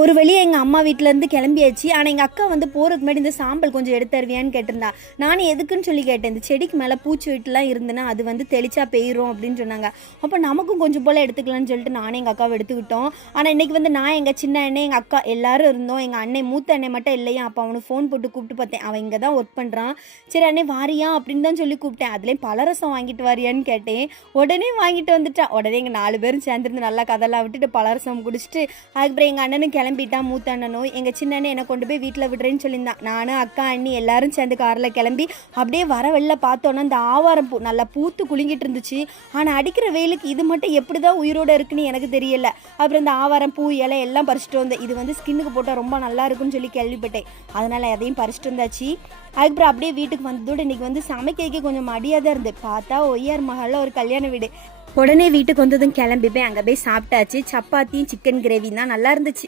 ஒரு வழியா எங்கள் அம்மா வீட்டிலேருந்து கிளம்பியாச்சு. ஆனால் எங்கள் அக்கா வந்து போகிறதுக்கு முன்னாடி இந்த சாம்பல் கொஞ்சம் எடுத்து தருவியான்னு கேட்டிருந்தா. நானும் எதுக்குன்னு சொல்லி கேட்டேன். இந்த செடிக்கு மேலே பூச்சி வீட்டுலாம் இருந்துன்னா அது வந்து தெளிச்சா பெய்யும் அப்படின்னு சொன்னாங்க. அப்போ நமக்கும் கொஞ்சம் போல் எடுத்துக்கலாம்னு சொல்லிட்டு நானே எங்கள் அக்காவை எடுத்துக்கிட்டோம். ஆனால் இன்றைக்கி வந்து நான் எங்கள் சின்ன அண்ணன் எங்கள் அக்கா எல்லோரும் இருந்தோம். எங்கள் அண்ணன் மூத்த அண்ணன் மட்டும் இல்லையா. அப்போ அவனுக்கு ஃபோன் போட்டு கூப்பிட்டு பார்த்தேன். அவன் இங்கே தான் ஒர்க் பண்ணுறான். சரி அண்ணே வாரியா அப்படின்னு தான் சொல்லி கூப்பிட்டேன். அதுலேயும் பலரசம் வாங்கிட்டு வாரியான்னு கேட்டேன். உடனே வாங்கிட்டு வந்துட்டான். உடனே எங்கள் 4 பேரும் சேர்ந்துருந்து நல்லா கதெல்லாம் விட்டுட்டு பலரசம் குடிச்சிட்டு அதுக்கப்புறம் எங்கள் அண்ணனும் கிளம்பிட்டான். மூத்த அண்ணனும் எங்கள் சின்ன அண்ணன் என்னை கொண்டு போய் வீட்டில் விடுறேன்னு சொல்லியிருந்தான். நானும் அக்கா அண்ணி எல்லாரும் சேர்ந்து காரில் கிளம்பி அப்படியே வர வெளில பார்த்தோன்னா இந்த ஆவாரம் பூ நல்லா பூத்து குலுங்கிட்டு இருந்துச்சு. ஆனால் அடிக்கிற வெயிலுக்கு இது மட்டும் எப்படி தான் உயிரோடு இருக்குன்னு எனக்கு தெரியல. அப்புறம் இந்த ஆவாரம் பூ இலை எல்லாம் பறிச்சிட்டு வந்தேன். இது வந்து ஸ்கின்னுக்கு போட்டால் ரொம்ப நல்லா இருக்குன்னு சொல்லி கேள்விப்பட்டேன். அதனால் அதையும் பறிச்சிட்டு வந்தாச்சு. அதுக்கப்புறம் அப்படியே வீட்டுக்கு வந்ததோடு இன்றைக்கி வந்து சமைக்க கொஞ்சம் மடியாக தான் இருந்தது. பார்த்தா ஒய்யார் மகளில் ஒரு கல்யாண வீடு. உடனே வீட்டுக்கு வந்ததும் கிளம்பி போய் அங்கே போய் சாப்பிட்டாச்சு. சப்பாத்தியும் சிக்கன் கிரேவி தான் நல்லா இருந்துச்சு.